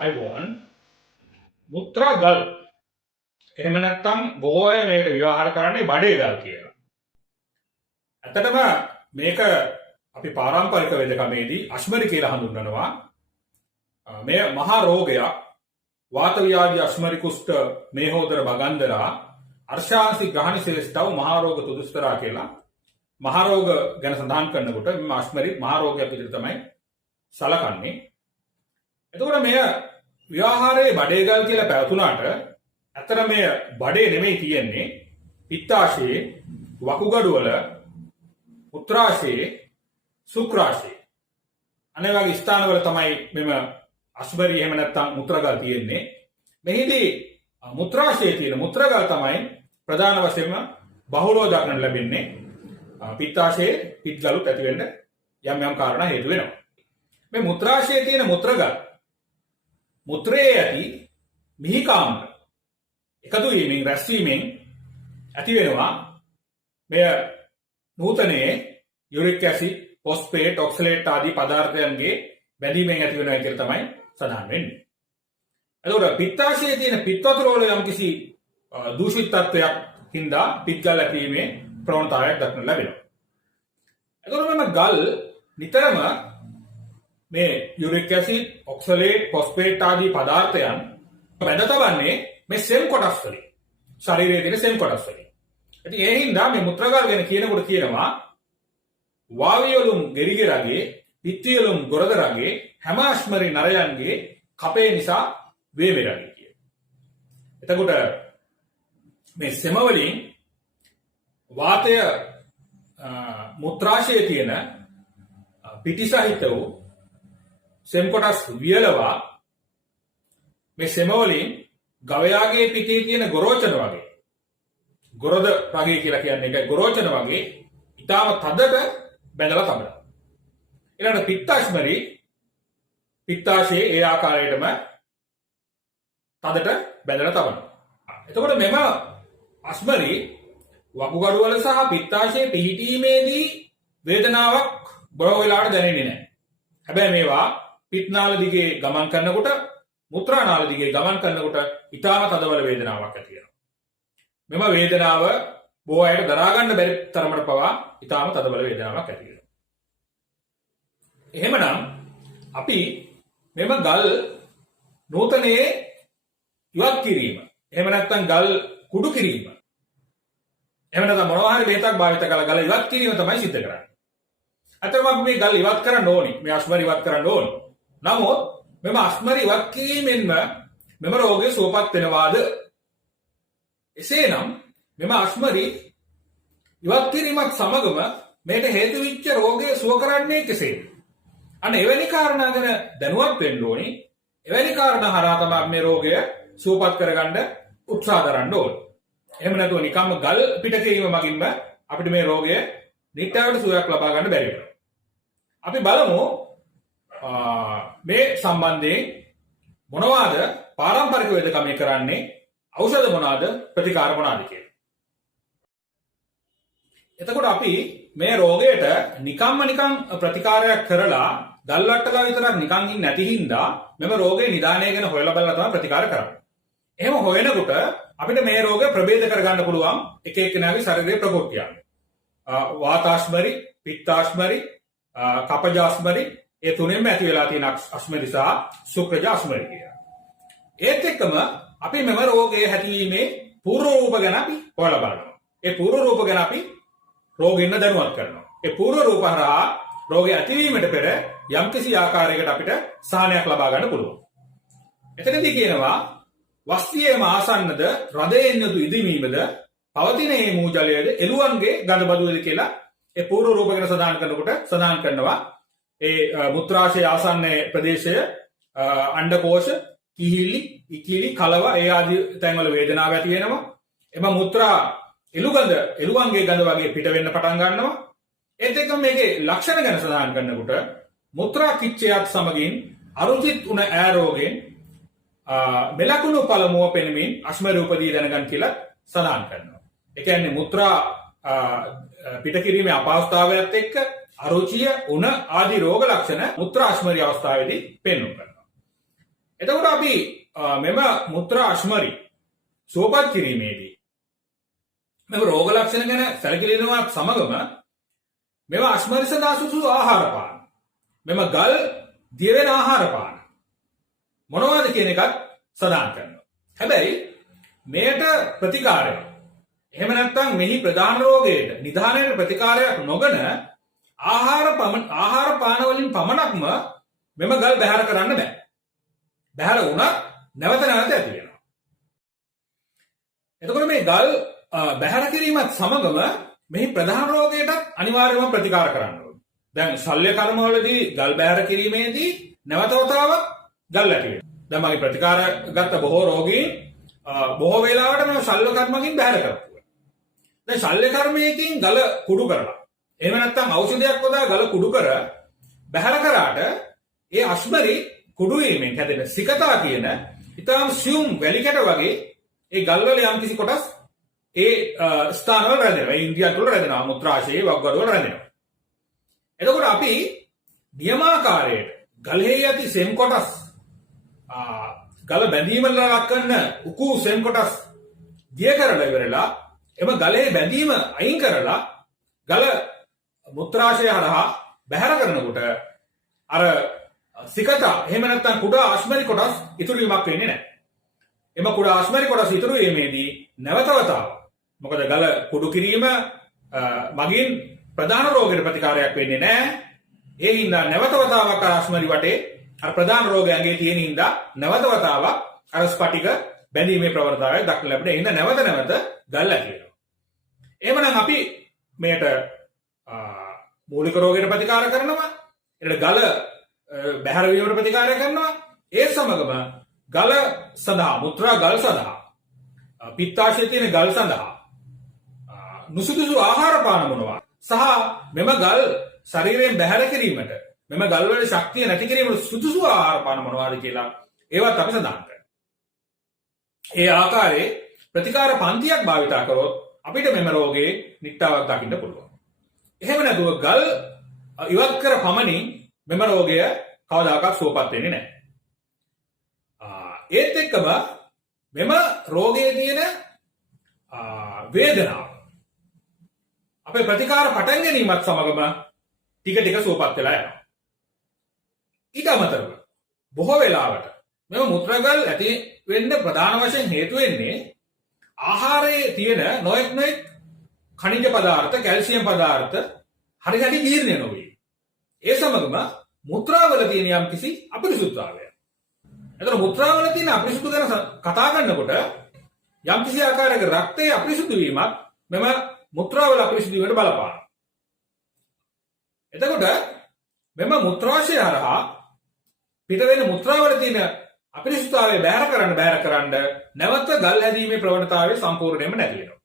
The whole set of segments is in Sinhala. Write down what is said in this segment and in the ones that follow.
අයිබෝන් මුත්‍රා ගල් එහෙම නැත්නම් බොහෝ අය මේක විවහාර කරන්නේ බඩේ ගල් කියලා. ඇත්තටම මේක අපි පාරම්පරික වේදකමේදී අශ්මරි කියලා හඳුන්වනවා. මේ මහා රෝගයක් වාත ව්‍යාධි අශ්මරි කුෂ්ඨ මේහෝදර බගන්දරා අර්ශාංශි ග්‍රහණ ශේෂ්ඨව මහා රෝග තුදුස්තරා කියලා මහා රෝග ගැන සඳහන් කරනකොට මේ අශ්මරි මහා රෝගයක් විදිහට තමයි සලකන්නේ. එතකොට මෙය ව්‍යවහාරයේ බඩේගල් කියලා පැවතුනාට ඇත්තට මෙය බඩේ නෙමෙයි තියෙන්නේ පිත්තාශයේ වකුගඩුවල මුත්‍රාශයේ ශුක්‍රාශයේ අනේ වගේ ස්ථානවල තමයි මෙම අශ්මරි එහෙම නැත්නම් මුත්‍රාගල් තියෙන්නේ. මෙහිදී මුත්‍රාශයේ තියෙන මුත්‍රාගල් තමයි ප්‍රධාන වශයෙන්ම බහුලව දක්නට ලැබෙන්නේ. පිත්තාශයේ පිත්ගලුත් ඇති වෙන්න යම් යම් කාරණා හේතු වෙනවා. මේ මුත්‍රාශයේ තියෙන මුත්‍රාගල් මුත්‍රයේ ඇති මිහිකාම්ල එකතු වීමෙන් රැස්වීමෙන් ඇති වෙනවා මෙය නූතනයේ යුරික් ඇසිඩ් ෆොස්ෆේට් ඔක්සලේට් ආදී පදාර්ථයන්ගේ බැඳීමෙන් ඇති වෙනවා කියලා තමයි සඳහන් වෙන්නේ. එතකොට පිත්තාශයේ තියෙන පිත් වතුර වල යම්කිසි දූෂිත තත්වයක් හින්දා පිත්ගල් ඇතිවීමේ ප්‍රවණතාවයක් දක්නට ලැබෙනවා. එතකොට මේ ගල් නිතරම මේ යුරික් ඇසිඩ් ඔක්සලේට් ෆොස්ෆේට් ආදී පදාර්ථයන් බැඳ තබන්නේ මේ සෙල් කොටස් වලින් ශරීරයේ තියෙන සෙල් කොටස් වලින්. ඉතින් ඒ හින්දා මේ මුත්‍රාගල් ගැන කියනකොට කියනවා වාවියලුම් ගෙරිගෙරගේ පිත්තියලුම් ගොරදරගේ හැම අශ්මරි නරයන්ගේ කපේ නිසා වේවෙරගේ කිය. එතකොට මේ සෙම වලින් වාතය මුත්‍රාශයේ තියෙන පිටිසහිත වූ සෙම් කොටස් වියලවා මේ සෙම වලින් ගවයාගේ පිටේ තියෙන ගොරෝචන වගේ ගොරද රගේ කියලා කියන්නේ ඒකයි ගොරෝචන වගේ ඊටාම තදට බැඳලා තබනවා. ඊළඟට පිත්තාශ්මරි පිත්තාශයේ ඒ ආකාරයටම තදට බැඳලා තබනවා. එතකොට මෙම අශ්මරි වකුගඩු වල සහ පිත්තාශයේ පිහිටීමේදී වේදනාවක් බොහෝ වෙලාවට දැනෙන්නේ නැහැ. හැබැයි මේවා පිත්නාල දිගේ ගමන් කරනකොට මුත්‍රානාල දිගේ ගමන් කරනකොට ඊටාම තදබල වේදනාවක් ඇති වෙනවා. මෙම වේදනාව බොහෝ අයට දරා ගන්න බැරි තරමට පවා ඊටාම තදබල වේදනාවක් ඇති වෙනවා. එහෙමනම් අපි මෙම ගල් නූතනයේ ඉවත් කිරීම එහෙම නැත්නම් ගල් කුඩු කිරීම එහෙම නැත්නම් මොනවා හරි බෙහෙතක් භාවිත කරලා ගල ඉවත් කිරීම තමයි සිද්ධ කරන්නේ. අතම අපි මේ ගල් ඉවත් කරන්න ඕනි. මේ අශ්මරි ඉවත් කරන්න ඕනි. නමුත් මෙම අශ්මරි ඉවත් කිරීමෙන්ම මෙම රෝගය සුවපත් වෙනවාද? එසේනම් මෙම අශ්මරි ඉවත් කිරීමත් සමගම මේට හේතු වෙච්ච රෝගය සුව කරන්නේ කෙසේද? අන්න එවැනි කාරණා ගැන දැනුවත් වෙන්න ඕනි. එවැනි කාරණා හරහා තමයි මේ රෝගය සුවපත් කරගන්න උත්සාහ කරන්න ඕනේ. එහෙම නැතුව නිකම්ම ගල් පිට කිරීම මගින්ම අපිට මේ රෝගය නිට්ටාවට සුවයක් ලබා ගන්න බැරි වෙනවා. අපි බලමු මේ සම්බන්ධයෙන් මොනවාද පාරම්පරික වේදකමේ කරන්නේ ඖෂධ මොනවාද ප්‍රතිකාර මොනවාද කියලා. එතකොට අපි මේ රෝගයට නිකම්ම නිකම් ප්‍රතිකාරයක් කරලා ගල්වට්ටලා විතරක් නිකන් ඉන්නේ නැති හින්දා මෙම රෝගේ නිදානය ගැන හොයලා බලලා තමයි ප්‍රතිකාර කරන්නේ. එහෙම හොයනකොට අපිට මේ රෝගය ප්‍රභේද කරගන්න පුළුවන් එක එක්කෙනාගේ ශරීරයේ ප්‍රකෘතිය. වාතාශ්මරි, පිත්තාශ්මරි, කපජාශ්මරි ඒ තුනෙන්ම ඇති වෙලා තියෙන අශ්මරි සහ ශුක්‍රජ අශ්මරි කියලා. ඒත් එක්කම අපි මෙම රෝගයේ හැදීමේ පූර්ව රූප ගැන අපි හොයලා බලනවා. ඒ පූර්ව රූප ගැන අපි රෝගෙන්න දැනුවත් කරනවා. ඒ පූර්ව රූප හරහා රෝගය ඇතිවීමට පෙර යම්කිසි ආකාරයකට අපිට සහනයක් ලබා ගන්න පුළුවන්. එතනදී කියනවා වස්තියේම ආසන්නද රදයෙන් යුතු ඉදිමීමද පවතින මේ මූජලයේද එළුවන්ගේ ගඳ බදුවේද කියලා ඒ පූර්ව රූප ගැන සඳහන් කරනකොට සඳහන් කරනවා ඒ මුත්‍රාශය ආසන්න ප්‍රදේශය අණ්ඩකෝෂ කිහිලි ඉකිලි කලව ඒ ආදී තැන්වල වේදනාවක් ඇති වෙනවා. එම මුත්‍රා එළුවන්ගේ ගඳ වගේ පිට වෙන්න පටන් ගන්නවා. ඒත් එක්කම මේකේ ලක්ෂණ ගැන සඳහන් කරනකොට මුත්‍රා කිච්චයත් සමගින් අරුචිත් උණ ඈ රෝගයෙන් මෙලකුණු පළමුව පෙනෙමින් අශ්මරි උපදී දැනගන්න කියලා සඳහන් කරනවා. ඒ කියන්නේ මුත්‍රා පිට කිරීමේ අපහසුතාවයත් එක්ක අරුචිය උණ ආදී රෝග ලක්ෂණ මුත්‍රා අශ්මරි අවස්ථාවේදී පෙන්වනවා. එතකොට අපි මෙම මුත්‍රා අශ්මරි සුවපත් කිරීමේදී මෙම රෝග ලක්ෂණ ගැන සැලකිලිනවත් සමගම මෙම අශ්මරි සඳහා සුසුදු ආහාර පාන මෙම ගල් දියවෙන ආහාර පාන මොනවද කියන එකත් සඳහන් කරනවා. හැබැයි මේට ප්‍රතිකාරයක් එහෙම නැත්නම් මෙහි ප්‍රධාන රෝගයට නිධානයට ප්‍රතිකාරයක් නොගන ආහාර පාන වලින් පමණක්ම මෙම ගල් බැහැර කරන්න බෑ. බැහැර වුණත් නැවත නැවත ඇති වෙනවා. එතකොට මේ ගල් බැහැර කිරීමත් සමගම මෙහි ප්‍රධාන රෝගයටත් අනිවාර්යයෙන්ම ප්‍රතිකාර කරන්න ඕනේ. දැන් ශල්‍ය කර්මවලදී ගල් බැහැර කිරීමේදී නැවත වතාවක් ගල් ඇති වෙනවා. දැන් මගේ ප්‍රතිකාර ගත්ත බොහෝ රෝගීන් බොහෝ වේලාවට මම ශල්‍ය කර්මකින් බැහැර කරපුවා. දැන් ශල්‍ය කර්මයකින් ගල කුඩු කරලා එහෙම නැත්නම් ඖෂධයක් වදා ගල කුඩු කර බැහැර කරාට ඒ අශ්මරි කුඩු වීමෙන් හැදෙන සිකතා කියන ඊටාම් සියුම් වැලිකඩ වගේ ඒ ගල් වල යම් කිසි කොටස් ඒ ස්ථානවල රැඳෙනවා. ඒ ඉන්දියාව තුළ රැඳෙනවා. මුත්‍රාශයේ වක්ගඩු වල රැඳෙනවා. එතකොට අපි නියමාකාරයට ගලෙහි ඇති සෙම් කොටස් ගල බැඳීමල ලක් කරන උකු සෙම් කොටස් දිය කරලා ඉවරලා එම ගලේ බැඳීම අයින් කරලා ගල මුත්‍රාශය හරහා බැහැර කරනකොට අර සිකතා එහෙම නැත්නම් කුඩා අශ්මරි කොටස් ඉතුරු වීමක් වෙන්නේ නැහැ. එම කුඩා අශ්මරි කොටස් ඉතුරු වීමේදී නැවත වතාවක් මොකද ගල කුඩු කිරීම මගින් ප්‍රධාන රෝගයට ප්‍රතිකාරයක් වෙන්නේ නැහැ. ඒ හින්දා නැවත වතාවක් අර අශ්මරි වටේ අර ප්‍රධාන රෝගයන්ගේ තියෙන හින්දා නැවත වතාවක් අර ස්පටික බැඳීමේ ප්‍රවණතාවය දක්න ලැබෙන. ඒ හින්දා නැවත නැවත ගල් ඇති වෙනවා. එහෙමනම් අපි මේට මූලික රෝගයට ප්‍රතිකාර කරනවා. ඊට ගල බැහැර වීමට ප්‍රතිකාර කරනවා. ඒ සමගම ගල සඳහා මුත්‍රා ගල් සඳහා පිත්තාශයේ තියෙන ගල් සඳහා නුසුදුසු ආහාර පාන මොනවා සහ මෙම ගල් ශරීරයෙන් බැහැර කිරීමට මෙම ගල් වල ශක්තිය නැති කිරීමට සුදුසු ආහාර පාන මොනවාද කියලා ඒවත් අපි සඳහන් කරනවා. ඒ ආකාරයේ ප්‍රතිකාර පන්තියක් භාවිතා කරොත් අපිට මෙම රෝගේ නිට්ටාවක් දකින්න පුළුවන්. එහෙම නැතුව ගල් ඉවත් කර පමණින් මෙම රෝගය කවදාකවත් සුවපත් වෙන්නේ නැහැ. ඒත් එක්කම මෙම රෝගයේ තියෙන වේදනාව අපේ ප්‍රතිකාර පටන් ගැනීමත් සමගම ටික ටික සුවපත් වෙලා යනවා. ඊට අමතරව බොහෝ වෙලාවට මෙම මුත්‍රාගල් ඇති වෙන්න ප්‍රධාන වශයෙන් හේතු වෙන්නේ ආහාරයේ තියෙන නොයෙක් ඛනිජ පදාර්ථ, කැල්සියම් පදාර්ථ හරියට ජීර්ණය නොවේ. ඒ සමගම මුත්‍රාවල තියෙන යම් කිසි අපිරිසුදුතාවය. එතකොට මුත්‍රාවල තියෙන අපිරිසුදු ගැන කතා කරනකොට යම් කිසි ආකාරයක රක්තයේ අපිරිසුදු වීමත් මෙම මුත්‍රාවල අපිරිසුදු වීමට බලපානවා. එතකොට මෙම මුත්‍රාශය හරහා පිට වෙන මුත්‍රාවල තියෙන අපිරිසුදුතාවය බැහැර කරන්න නැවත ගල් හැදීමේ ප්‍රවණතාවය සම්පූර්ණයෙන්ම නැති වෙනවා.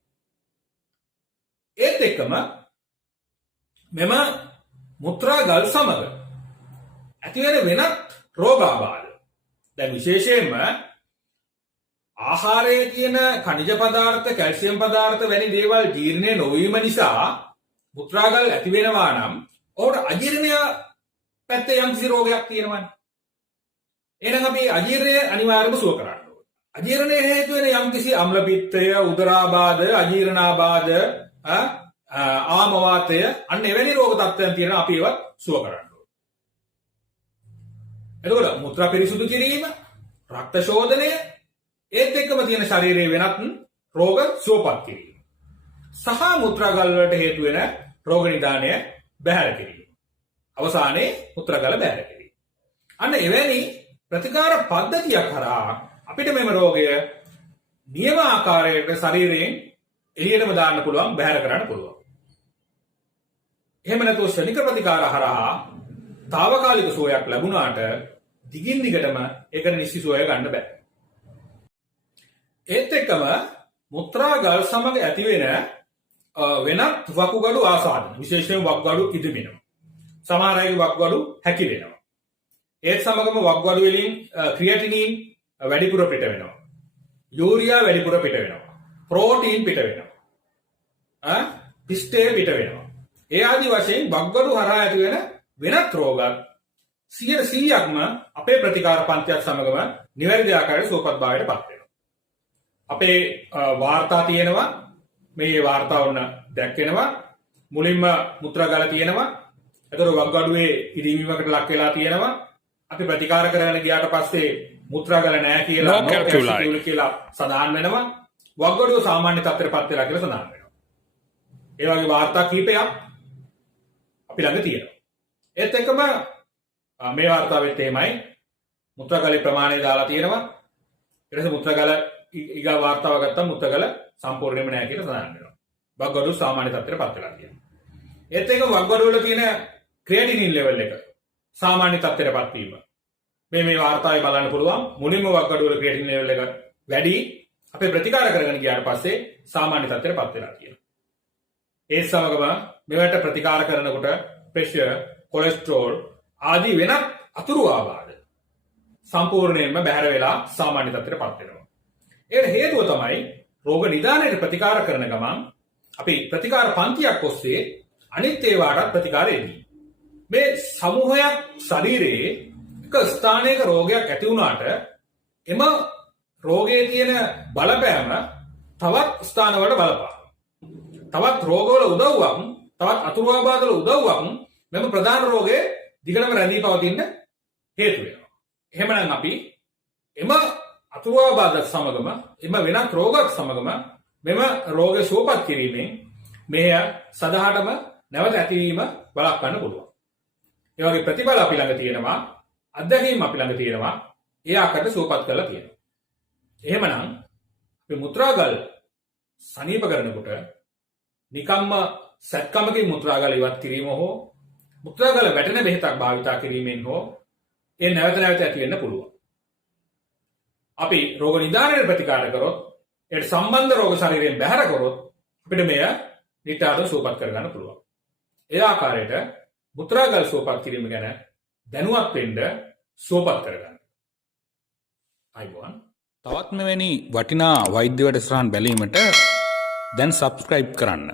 ඒත් එක්කම මෙම මුත්‍රා ගල් සමග ඇති වෙන වෙනත් රෝගාබාධ දැන් විශේෂයෙන්ම ආහාරයේ තියෙන ඛනිජ පදාර්ථ, කැල්සියම් පදාර්ථ වැනි දේවල් ජීර්ණය නොවීම නිසා මුත්‍රාගල් ඇති වෙනවා නම් ඔහුට අජීර්ණය පැත්තේ යම් කිසි රෝගයක් තියෙනවනේ. එහෙනම් අපි අජීර්ණය අනිවාර්යයෙන්ම සුව කරන්න ඕනේ. අජීර්ණයේ හේතු වෙන යම් කිසි අම්ල පිත්තය, උදරාබාධ, අජීර්ණාබාධ, ආම වාතය අන්න එවැනි රෝග තත්ත්වයන් තියෙන අපි ඒවත් සුව කරන්න ඕනේ. එතකොට මුත්‍රා පිරිසුදු කිරීම, රක්ත ශෝධනය, ඒත් එක්කම තියෙන ශරීරයේ වෙනත් රෝග සුවපත් කිරීම සහ මුත්‍රාගල් වලට හේතු වෙන රෝග නිදානය බැහැර කිරීම. අවසානයේ මුත්‍රාගල බැහැර කිරීම. අන්න එවැනි ප්‍රතිකාර පද්ධතියක් හරහා අපිට මෙම රෝගය නියම ආකාරයට ශරීරයෙන් එළියටම දාන්න පුළුවන්, බැහැර කරන්න පුළුවන්. එහෙම නැතුව ශනික ප්‍රතිකාර හරහා తాවකාලික සුවයක් ලැබුණාට දිගින් දිගටම ඒකට නිසි සුවය ගන්න බෑ. ඒත් එක්කම මුත්‍රාගල් සමග ඇති වෙන වෙනත් වකුගඩු ආසාදන, විශේෂයෙන් වකුගඩු ඉදිමෙනවා. සමහර අයගේ වකුගඩු හැකිලෙනවා. ඒත් සමගම වකුගඩු වලින් ක්‍රියැටිනින් වැඩිපුර පිට වෙනවා. යූරියා වැඩිපුර පිට වෙනවා. ප්‍රෝටීන් පිට වෙනවා. පිස්ටේ පිට වෙනවා. ඒ ආදි වශයෙන් වකුගඩු හරහා ඇති වෙන වෙනත් රෝගත් 100%ක්ම අපේ ප්‍රතිකාර පන්තියක් සමගම නිවැරදි ආකාරයට සුවපත් භාවයට පත් වෙනවා. අපේ වාර්තා තියෙනවා. මේ වාර්තා වුණ දැක්වෙනවා. මුලින්ම මුත්‍රාගල තියෙනවා. එතකොට වග්ගඩුවේ ඉදීමකට ලක් වෙලා තියෙනවා. අපි ප්‍රතිකාර කරගෙන ගියාට පස්සේ මුත්‍රාගල නැහැ කියලා No calculi කියලා සඳහන් වෙනවා. වග්ගඩුව සාමාන්‍ය තත්ත්වයටපත් වෙලා කියලා සඳහන් වෙනවා. ඒ වගේ වාර්තා කීපයක් අපි ළඟ තියෙනවා. ඒත් එක්කම මේ වාර්තාවෙත් එහෙමයි. මුත්‍රාගලේ ප්‍රමාණය දාලා තියෙනවා. ඊට පස්සේ මුත්‍රාගල ඊගා වාර්තාව ගත්තම මුත්‍රාගල සම්පූර්ණයෙන්ම නැහැ කියලා සඳහන් වෙනවා. වග්ගඩුව සාමාන්‍ය තත්ත්වයටපත් වෙලා තියෙනවා. ඒත් එක්ක වග්ගඩුව වල තියෙන ක්‍රියේටිනින් ලෙවල් එක සාමාන්‍ය තත්ත්වයටපත් වීම. මේ වාර්තාවේ බලන්න පුළුවන්. මුලින්ම වග්ගඩුව වල ක්‍රියේටින් ලෙවල් එක වැඩි. අපේ ප්‍රතිකාර කරගෙන ගියාට පස්සේ සාමාන්‍ය තත්ත්වයටපත් වෙලා තියෙනවා. ඒ සමගම මේවට ප්‍රතිකාර කරනකොට ප්‍රෙෂර්, කොලෙස්ටරෝල් ආදී වෙනත් අතුරු ආබාධ සම්පූර්ණයෙන්ම බැහැර වෙලා සාමාන්‍ය තත්ත්වයටපත් වෙනවා. ඒකට හේතුව තමයි රෝග නිදානයට ප්‍රතිකාර කරන ගමන් අපි ප්‍රතිකාර පන්තියක් ඔස්සේ අනිත් ඒවාට ප්‍රතිකාර එදී. මේ සමූහයක් ශරීරයේ එක ස්ථානයක රෝගයක් ඇති වුණාට එම රෝගයේ තියෙන බලපෑම තවත් ස්ථානවල බලපානවා. තවත් රෝගවල උදව්වක්, තවත් අතුරු ආබාධවල උදව්වක් මෙම ප්‍රධාන රෝගයේ දිගටම රැඳී පවතින්න හේතු වෙනවා. එහෙමනම් අපි එම අතුරු ආබාධ සමගම එම වෙනත් රෝගයක් සමගම මෙම රෝගය සුවපත් කිරීමෙන් මෙය සදාටම නැවත ඇතිවීම වළක්වන්න පුළුවන්. ඒ වගේ ප්‍රතිඵල අපි ළඟ තියෙනවා, අත්දැකීම් අපි ළඟ තියෙනවා, ඒ ආකාරයට සුවපත් කරලා තියෙනවා. එහෙමනම් අපි මුත්‍රාගල් සනීප කරනකොට නිකම්ම සැත්කමකින් මුත්‍රාගල ඉවත් කිරීම හෝ මුත්‍රාගල වැටෙන බෙහෙතක් භාවිතා කිරීමෙන් හෝ ඒ නැවත නැවත ඇති වෙන්න පුළුවන්. අපි රෝග නිදානයේ ප්‍රතිකාර කරොත් ඒට සම්බන්ධ රෝග ශරීරයෙන් බැහැර කරොත් අපිට මෙය නිතරම සුවපත් කරගන්න පුළුවන්. ඒ ආකාරයට මුත්‍රාගල් සුවපත් කිරීම ගැන දැනුවත් වෙන්න සුවපත් කරගන්න. අයිබෝන්. තවත් මෙවැනි වටිනා වෛද්‍ය වැඩසටහන් බැලීමට දැන් සබ්ස්ක්‍රයිබ් කරන්න.